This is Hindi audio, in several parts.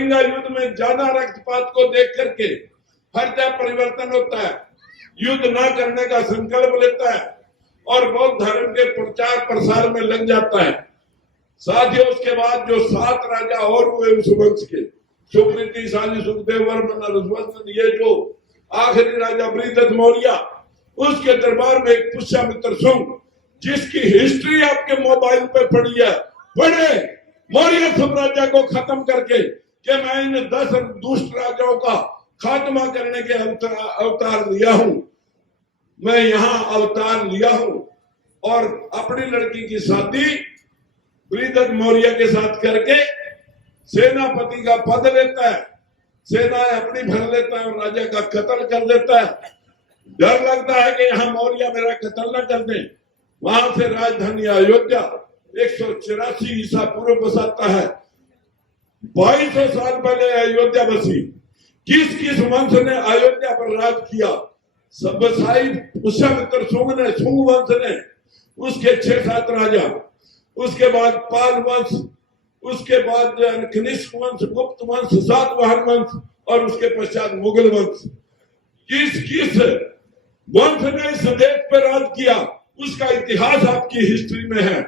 कलिंगा युद्ध में ज्यादा रक्तपात को देख करके हर जगह परिवर्तन होता है, युद्ध ना करने का संकल्प लेता है और बौद्ध धर्म के प्रचार प्रसार में लग जाता है। साथियों, उसके बाद जो 7 राजा और हुए उस वंश के, सुकृति, शाली, सुखदेव, वर्मन, रघुवंशन, ये जो आखिरी राजा बृहदत्त मौर्य, उसके दरबार में एक पुष्यमित्र शुंग, जिसकी हिस्ट्री आपके मोबाइल पे पड़ी है, पढ़े, मौर्य साम्राज्य को खत्म करके कि मैं इन 10 दुष्ट राजाओं का खात्मा करने के अवतार लिया हूं, मैं यहाँ अवतार लिया हूं। और अपनी लड़की की शादी बृहदत्त मौर्य के साथ करके सेनापति का पद लेता है, सेना अपनी भर लेता है और राजा का कत्ल कर देता है। डर लगता है कि यहाँ मौर्य मेरा कत्ल न कर दे। वहां से राजधानी अयोध्या 184 ईसा पूर्व बसाता है। 2200 साल पहले अयोध्या बसी। किस किस वंश ने अयोध्या पर राज किया? सब बसाई पुष्यमित्र शुंग ने, शुंग वंश ने, उसके 6-7 राजा, उसके बाद पाल वंश, उसके बाद कनिष्क वंश, गुप्त वंश, सातवाहन वंश और उसके पश्चात मुगल वंश। किस किस वंश ने इस देश पर राज किया उसका इतिहास आपकी हिस्ट्री में है,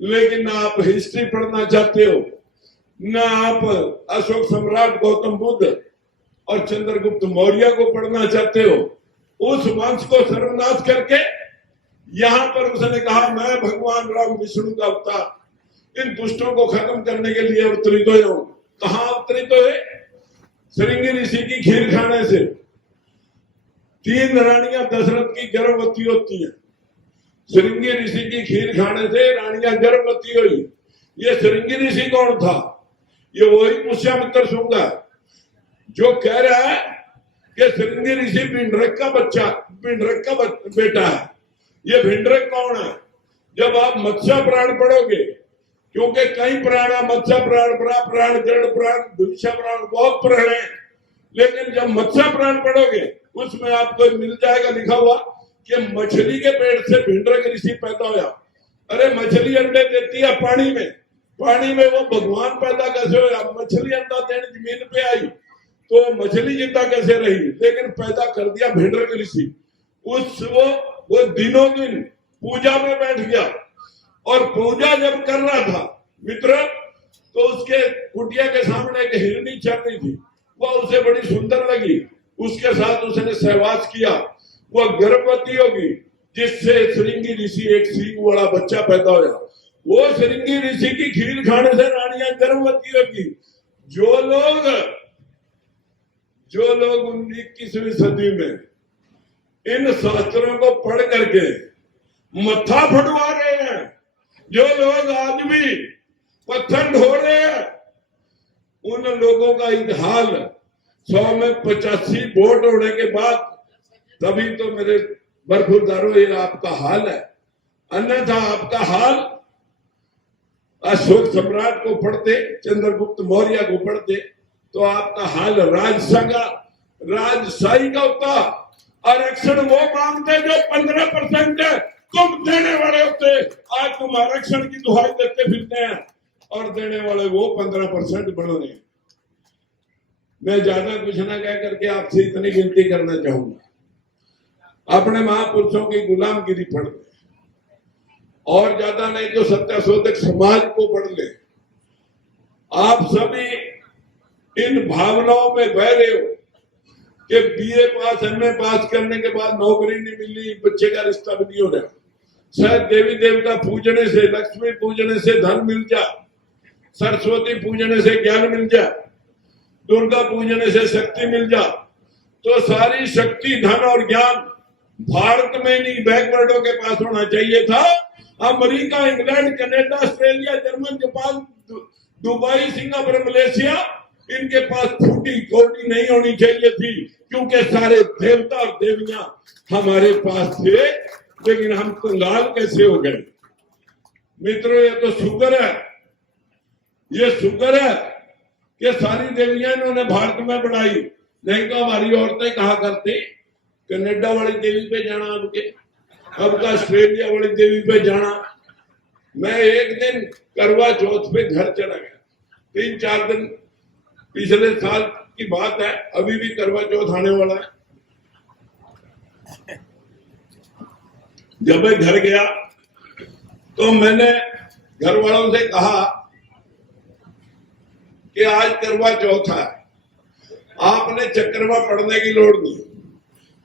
लेकिन ना आप हिस्ट्री पढ़ना चाहते हो, ना आप अशोक सम्राट गौतम बुद्ध और चंद्रगुप्त मौर्य को पढ़ना चाहते हो। उस वंश को सर्वनाश करके यहाँ पर उसने कहा मैं भगवान राम विष्णु का अवतार, इन दुष्टों को खत्म करने के लिए अवतरित हो। कहाँ अवतरित हुए? श्रृंगी ऋषि की खीर खाने से 3 रानियां दशरथ की गर्भवती होती हैं। श्रृंगी ऋषि की खीर खाने से रानियां गर्भवती हुई। ये श्रृंगी ऋषि कौन था? ये वही पुष्यमित्र शुंग है जो कह रहा है कि श्रृंगी ऋषि भिंडरक का बच्चा, भिंडरक का बेटा है। ये भिंडरक कौन है? जब आप मत्स्य पुराण पढ़ोगे, क्योंकि कई पुराण है, मत्स्य पुराण, बड़ा पुराण, गरुड़ पुराण, भविष्य पुराण, बहुत पुराण है, लेकिन जब मत्स्य पुराण पढ़ोगे उसमें आपको मिल जाएगा लिखा हुआ कि मछली के पेट से भिंडरक ऋषि पैदा होया। अरे मछली अंडे देती है पानी में, पानी में वो भगवान पैदा कैसे होया? मछली अंडा देने जमीन पे आई तो मछली जिंदा कैसे रही? लेकिन पैदा कर दिया भिंडरक ऋषि। वो दिनों दिन पूजा में बैठ गया और पूजा जब कर रहा था मित्र, तो उसके कुटिया के सामने एक हिरनी चल रही थी। वह उसे बड़ी सुंदर लगी, उसके साथ उसने सहवास किया। वह गर्भवती होगी, जिससे श्रृंगी ऋषि एक सींग वाला बच्चा पैदा होगा। वो श्रृंगी ऋषि की खीर खाने से रानियां गर्भवती होगी। जो लोग 21वीं सदी में इन शास्त्रों को पढ़ करके मत्था फटवा रहे हैं, जो लोग आज भी पत्थर ढो रहे हैं, उन लोगों का हाल 100 में 85 वोट होने के बाद तभी तो मेरे बरखुरदारों ये आपका हाल है। अन्यथा आपका हाल अशोक सम्राट को पढ़ते, चंद्रगुप्त मौर्य को पढ़ते तो आपका हाल राजशाही का होता। आरक्षण वो मांगते जो 15% तुम देने वाले होते। आज तुम आरक्षण की दुहाई देते फिरते हैं और देने वाले वो 15% बन रहे हैं। मैं ज्यादा कुछ ना कह करके आपसे इतनी गिनती करना चाहूंगा, अपने महापुरुषों की गुलामगिरी पढ़ ले और ज्यादा नहीं तो सत्याशोधक समाज को पढ़ ले। आप सभी इन भावनाओं में बह रहे हो कि बीए पास, एमए पास करने के बाद नौकरी नहीं मिली, बच्चे का रिश्ता भी नहीं हो रहा। शायद देवी देवता पूजने से, लक्ष्मी पूजने से धन मिल जा, सरस्वती पूजने से ज्ञान मिल जा, दुर्गा पूजने से शक्ति मिल जा। तो सारी शक्ति, धन और ज्ञान भारत में नहीं बैकवर्डों के पास होना चाहिए था। America, England, Canada, Australia, German, Japan, Dubai, Singapore, Malaysia, इनके पास फूटी कौड़ी नहीं होनी चाहिए थी, क्योंकि सारे देवता और देवियां हमारे पास थे। लेकिन हम कंगाल कैसे हो गए मित्रों? ये तो शुक्र है, ये शुक्र है कि सारी देवियां इन्होंने भारत में बढ़ाई। नहीं तो हमारी औरतें कहा करती कनाडा वाली देवी पे जाना, अब का ऑस्ट्रेलिया वाली देवी पे जाना। मैं एक दिन करवा चौथ पे घर चला गया, 3-4 दिन पिछले साल की बात है, अभी भी करवा चौथ आने वाला है। जब मैं घर गया तो मैंने घर वालों से कहा कि आज करवा चौथ है, आपने चक्रवा पढ़ने की लोड़ नहीं।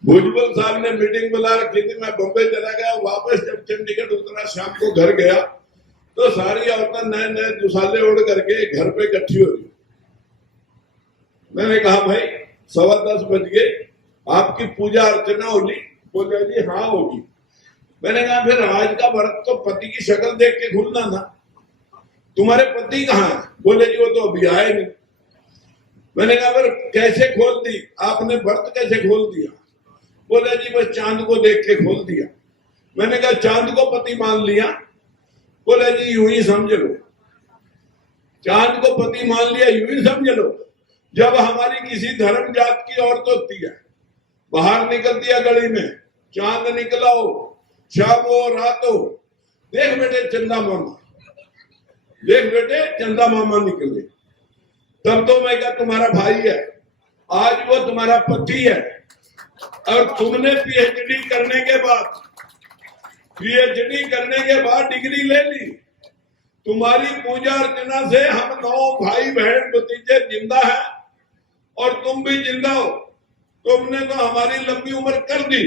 भुजबल साहब ने मीटिंग बुला रखी थी, मैं बम्बई चला गया। वापस जब चंडीगढ़ उतरा, शाम को घर गया तो सारी औरतें नए नए दुसाले ओढ़ करके घर पे इकट्ठी हो गई। मैंने कहा भाई 10:15 बज गए, आपकी पूजा अर्चना होगी? बोले जी हाँ होगी। मैंने कहा फिर आज का व्रत तो पति की शक्ल देख के खुलना था, तुम्हारे पति कहाँ है? बोले जी वो तो अभी आए नहीं। मैंने कहा फिर कैसे खोल दी आपने, व्रत कैसे खोल दिया? बोले जी बस चांद को देख के खोल दिया। मैंने कहा चांद को पति मान लिया? बोले जी यूं ही समझ लो, चांद को पति मान लिया यूं ही समझ लो। जब हमारी किसी धर्म जात की औरत होती है, बाहर निकलती है गली में, चांद निकला हो, शाम हो रात हो, देख बेटे चंदा मामा, देख बेटे चंदा मामा निकले, तब तो मैं क्या तुम्हारा भाई है, आज वो तुम्हारा पति है। और तुमने पीएचडी करने के बाद डिग्री ले ली, तुम्हारी पूजा अर्चना से हम 9 भाई बहन भतीजे जिंदा है और तुम भी जिंदा हो। तुमने तो हमारी लंबी उम्र कर दी।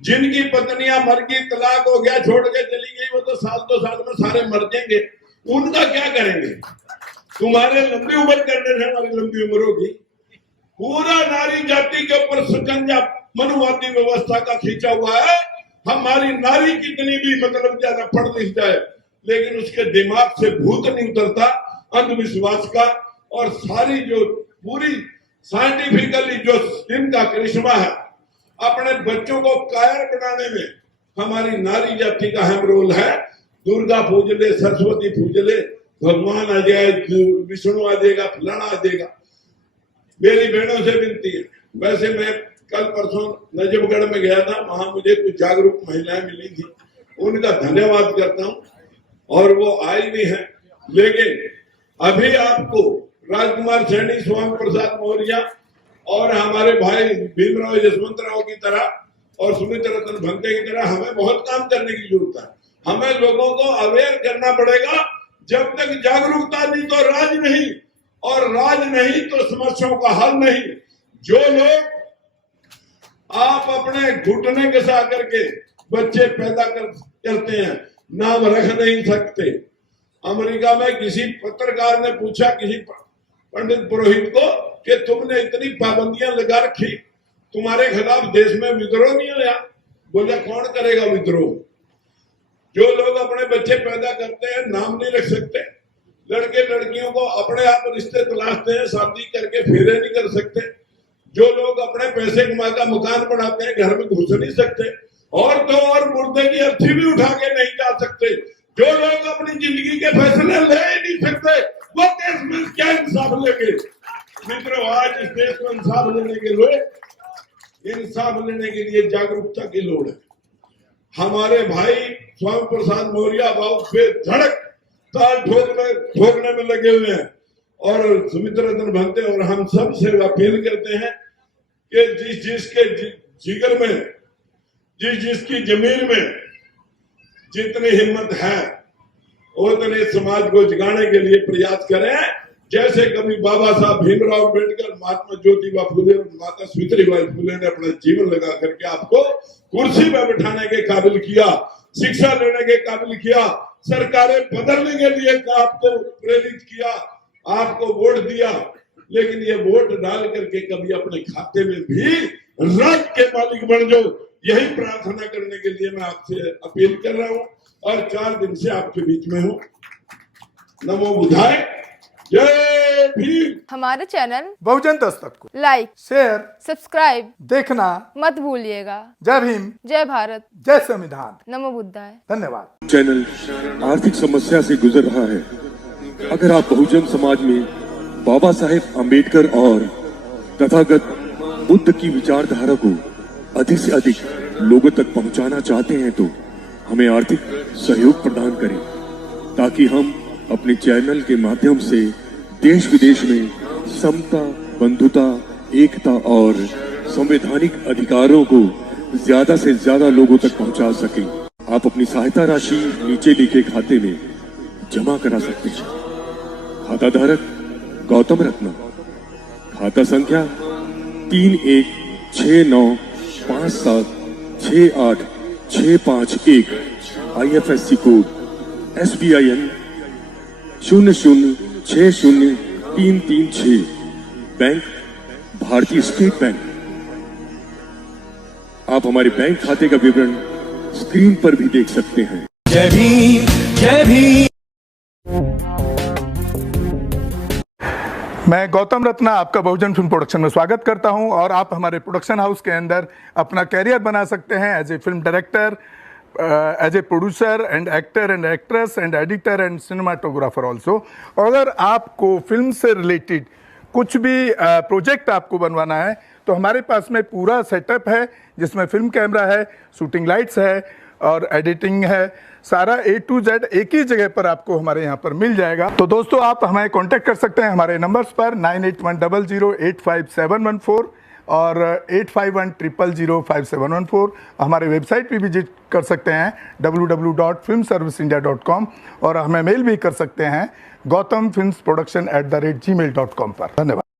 जिनकी पत्नियां मर गई, तलाक हो गया, छोड़ के चली गई, वो तो साल 2 साल में सारे मर जाएंगे, उनका क्या करेंगे? तुम्हारे लंबी उम्र करने से हमारी लंबी उम्र होगी। पूरा नारी जाति के ऊपर शिकंजा मनुवादी व्यवस्था का खींचा हुआ है। हमारी नारी कितनी भी मतलब ज्यादा पढ़ लिख जाए, लेकिन उसके दिमाग से भूत नहीं उतरता अंधविश्वास का। और सारी जो पूरी साइंटिफिकली जो इनका करिश्मा है, अपने बच्चों को कायर बनाने में हमारी नारी जाति का अहम रोल है। दुर्गा पूज ले, सरस्वती पूज ले, भगवान आ जाए, विष्णु आ जाएगा, फलाना आ जाएगा। मेरी बहनों से विनती है, वैसे मैं कल परसों नजफगढ़ में गया था, वहां मुझे कुछ जागरूक महिलाएं मिली थी, उनका धन्यवाद करता हूं, और वो आई भी है। लेकिन अभी आपको राजकुमार सैनी, स्वामी प्रसाद मौर्य और हमारे भाई भीमराव यशवंतराव की तरह और सुमित्रा रतन भंते की तरह हमें बहुत काम करने की जरूरत है। हमें लोगों को अवेयर करना पड़ेगा। जब तक जागरूकता नहीं तो राज नहीं, और राज नहीं तो समस्याओं का हल नहीं। जो लोग आप अपने घुटने के साथ करके बच्चे पैदा करते हैं, नाम रख नहीं सकते। अमेरिका में किसी पत्रकार ने पूछा किसी पंडित पुरोहित को कि तुमने इतनी पाबंदियां लगा रखी, तुम्हारे खिलाफ देश में विद्रोह नहीं होया? बोला कौन करेगा विद्रोह? जो लोग अपने बच्चे पैदा करते हैं, नाम नहीं रख सकते, लड़के लड़कियों को अपने आप रिश्ते तलाशते हैं, शादी करके फेरे नहीं कर सकते, जो लोग अपने पैसे कमा का मकान बनाते हैं, घर में घुस नहीं सकते, और तो और मुर्दे की अर्थी भी उठा के नहीं जा सकते, जो लोग अपनी जिंदगी के फैसले ले नहीं सकते, वो देश में क्या इंसाफ लेंगे? मित्रों, आज इस देश को इंसाफ लेने के लिए जागरूकता की लोड़ है। हमारे भाई स्वामी प्रसाद मौर्य बाबू पे धड़क ताल ठोकने में लगे हुए हैं, और सुमित्रा रतन भंते और हम सब से अपील करते हैं कि जिसके जिगर में, जिसकी जमीन में जितनी हिम्मत है, उतने समाज को जगाने के लिए प्रयास करें। जैसे कभी बाबा साहब भीमराव अम्बेडकर, महात्मा ज्योतिबा फुले और माता सावित्रीबाई फुले ने अपना जीवन लगा करके आपको कुर्सी पर बिठाने के काबिल किया, शिक्षा लेने के काबिल किया, सरकारें बदलने के लिए आपको प्रेरित किया, आपको वोट दिया। लेकिन ये वोट डाल करके कभी अपने खाते में भी राज के मालिक बन जाओ, यही प्रार्थना करने के लिए मैं आपसे अपील कर रहा हूं, और 4 दिन से आपके बीच में हूं। नमो बुद्धाय, जय भीम। हमारे चैनल बहुजन दस्तक को लाइक, शेयर, सब्सक्राइब देखना मत भूलिएगा। जय भीम, जय भारत, जय संविधान। नमो बुद्धाय। धन्यवाद। चैनल आर्थिक समस्या से गुजर रहा है। अगर आप बहुजन समाज में बाबा साहेब अम्बेडकर और तथागत बुद्ध की विचारधारा को अधिक से अधिक लोगों तक पहुंचाना चाहते हैं तो हमें आर्थिक सहयोग प्रदान करें, ताकि हम अपने चैनल के माध्यम से देश विदेश में समता, बंधुता, एकता और संवैधानिक अधिकारों को ज्यादा से ज्यादा लोगों तक पहुंचा सके। आप अपनी सहायता राशि नीचे लिखे खाते में जमा करा सकते हैं। खाता धारक गौतम रत्ना, खाता संख्या 3169576865 IFSC कोड SBIN 0060336, बैंक भारतीय स्टेट बैंक। आप हमारे बैंक खाते का विवरण स्क्रीन पर भी देख सकते हैं। जय भीम, जय भीम। मैं गौतम रत्ना आपका बहुजन फिल्म प्रोडक्शन में स्वागत करता हूं और आप हमारे प्रोडक्शन हाउस के अंदर अपना कैरियर बना सकते हैं as a film director, as a producer and actor and actress and editor and cinematographer also. अगर आपको फिल्म से रिलेटेड कुछ भी प्रोजेक्ट आपको बनवाना है तो हमारे पास में पूरा सेटअप है, जिसमें फिल्म कैमरा है, शूटिंग लाइट्स है और एडिटिंग है। सारा A to Z एक ही जगह पर आपको हमारे यहाँ पर मिल जाएगा। तो दोस्तों, आप हमें कांटेक्ट कर सकते हैं हमारे नंबर्स पर 9810085714 और 8510005714। हमारे वेबसाइट पे विजिट कर सकते हैं www.filmserviceindia.com और हमें मेल भी कर सकते हैं gautamfilmsproduction@gmail.com पर। धन्यवाद।